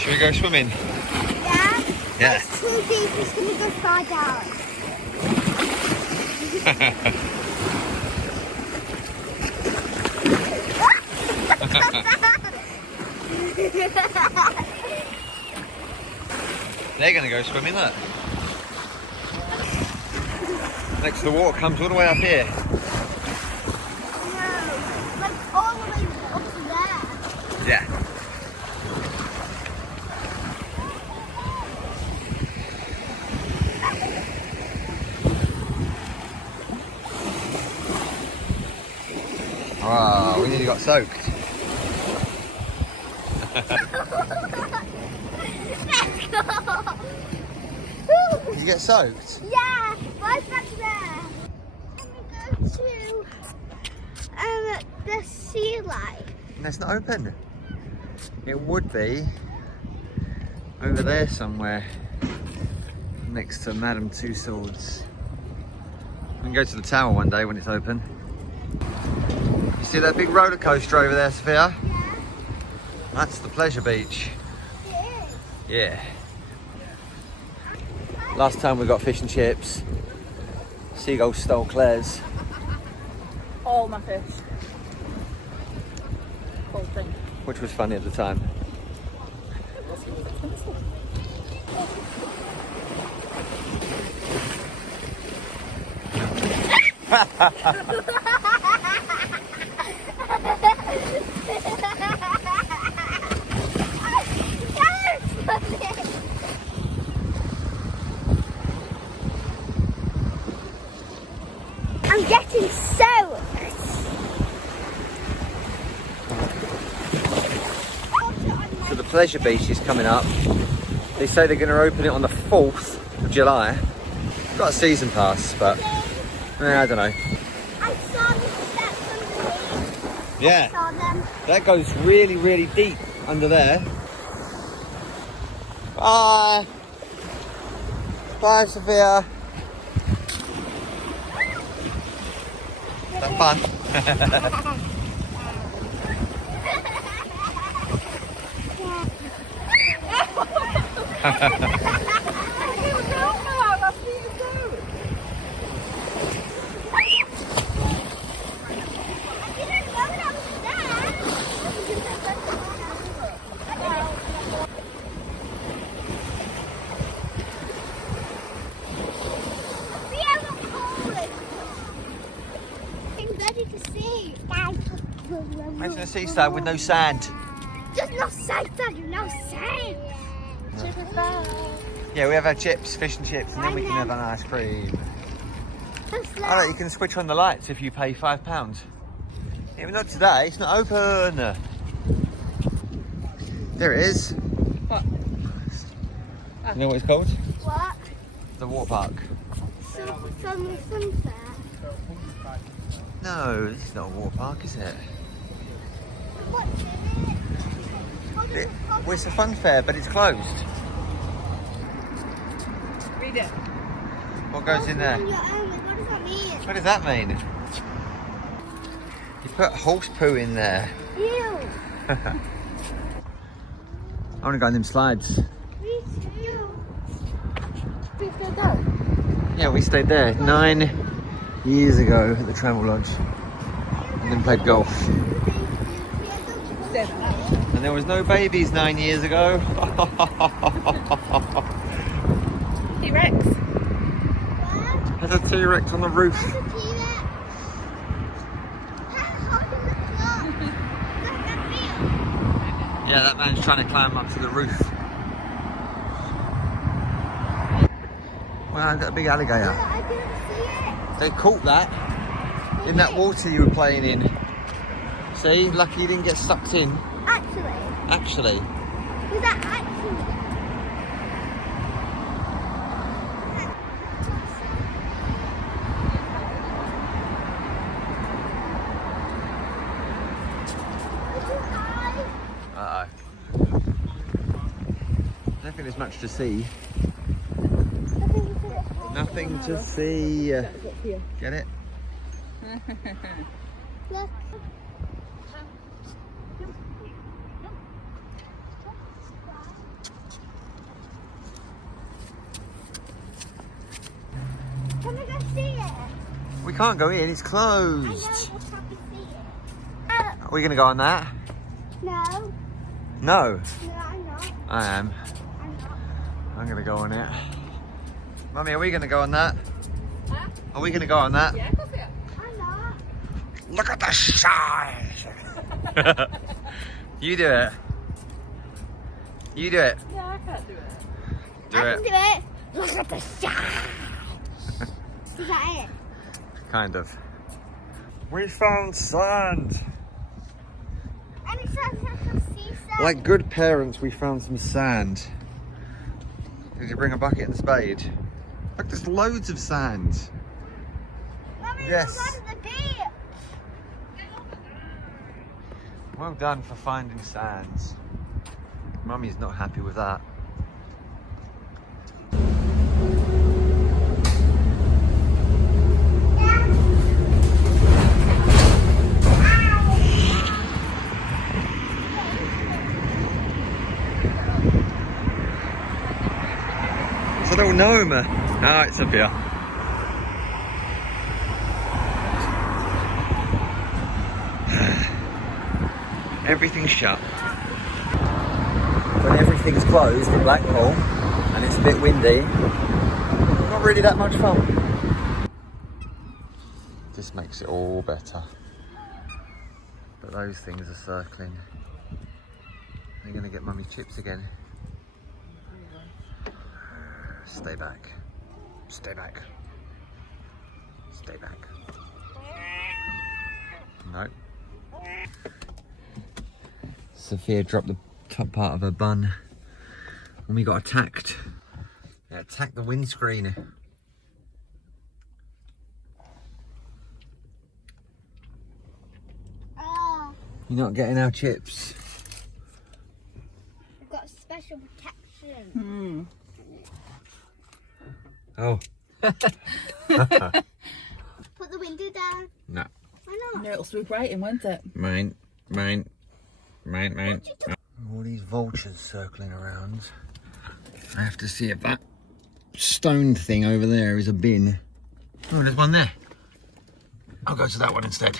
Should we go swimming? Yeah? Yeah. It's too deep, it's going to go far down. They're going to go swimming, look. Next to the water comes all the way up here. No, like all the way up to there. Yeah. Wow, we nearly got soaked. Did you get soaked? Yeah, right back there. And we go to the sea light. And it's not open. It would be over there somewhere, next to Madame Two Swords. We can go to the tower one day when it's open. You see that big roller coaster over there, Sophia? Yeah. That's the pleasure beach. It is. Yeah. Last time we got fish and chips, seagulls stole Claire's. All my fish. Whole thing. Which was funny at the time. I'm getting soaked. So the pleasure beach is coming up. They say they're going to open it on the 4th of July. Got a season pass, but I don't know. I saw the steps underneath. Yeah, I saw them. that goes really, really deep under there. Bye. Bye, Sophia. Is that fun? Imagine a seaside with no sand. Just no sand, no sand. Yeah, we have our chips, fish and chips, and then we can have an ice cream. Oh, you can switch on the lights if you pay £5. Yeah, but not today, it's not open. There it is. What? You know what it's called? What? The water park. From the sunset. No, this is not a water park, is it? What's in it? Well, it's a fun fair, but it's closed. Read it. What goes in there? On your own, what does that mean? What does that mean? You put horse poo in there. Ew. I want to go on them slides. Me too. We still go. Yeah, we stayed there 9 years ago at the Travel Lodge and then played golf. And there was no babies 9 years ago. T-Rex. There's a T-Rex on the roof. Yeah, that man's trying to climb up to the roof. Wow, I've got a big alligator. I didn't see it. They caught that in that water you were playing in. See, lucky you didn't get sucked in. Actually. Was that actually? Uh-oh. I don't think there's much to see. Nothing to see. Get it? Look. can't go in, it's I know, closed. what's happening here? Are we going to go on that? No. No. No, I'm not. I am. I'm not. I'm going to go on it. Mummy, are we going to go on that? Huh? Are we going to go on that? Yeah, of course we are. I'm not. Look at the size! You do it. You do it. Yeah, I can't do it. Do I it. can do it. Look at the sky. Is that it? Kind of. We found sand. And it sounds like a seaside. Like good parents, we found some sand. Did you bring a bucket and spade? Look, there's loads of sand. Mummy, Yes. we're going to the beach. Well done for finding sands. Mummy's not happy with that. It's a little gnome. Ah, it's up here. Everything's shut. When everything's closed in Blackpool and it's a bit windy, not really that much fun. This makes it all better. But those things are circling. They're going to get Mummy chips again. Stay back. Stay back. Stay back. No. Sophia dropped the top part of her bun when we got attacked. They attacked the windscreen. Oh, You're not getting our chips. we've got special protection. Oh. Put the window down. No. Why not? No, it'll swoop right in, won't it? Mine. All these vultures circling around. I have to see if that stone thing over there is a bin. Oh, there's one there. I'll go to that one instead.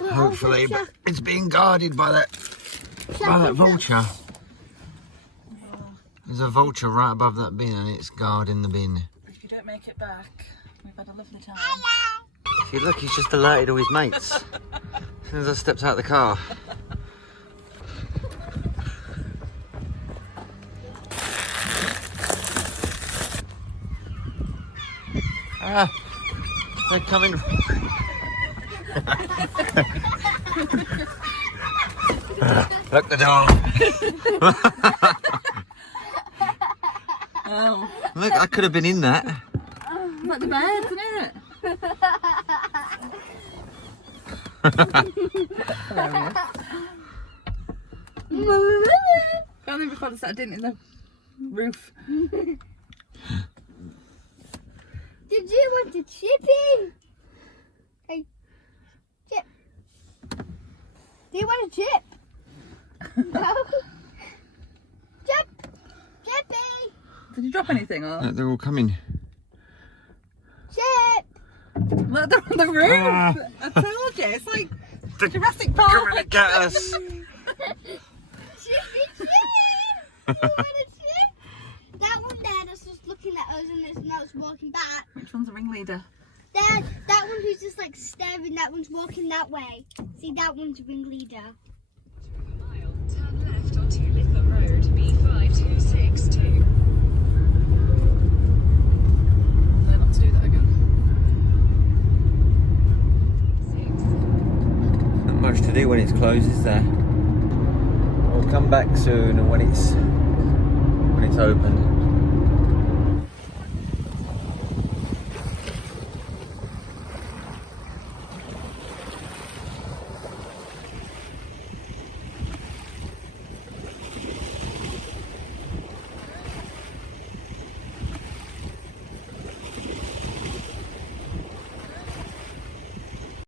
Well, Hopefully, but it's being guarded by that vulture. There's a vulture right above that bin and it's guarding the bin. If you don't make it back, we've had a lovely time. See, look, he's just alerted all his mates. As soon as I stepped out of the car. Ah, they're coming. Look the door. Oh, Look, I could have been in that. like the bed, isn't it? Hilarious. Can't think before I started dint in the roof. Did you want to chip in? Hey, chip. Do you want a chip? No. Chip. Chippy. Did you drop anything or? Look, they're all coming. Chip. Look, they're on the roof! Ah. I told you, it's like Jurassic Park. Coming to get us. Chippy, chip. You want a chip? That one there that's just looking at us and now it's walking back. Which one's a ringleader? That one who's just like staring, that one's walking that way. See, that one's ringleader. Mile, turn left onto Litham Road, B5262. No, not to do that again. Not much to do when it's closed, is there? We'll come back soon and when it's open.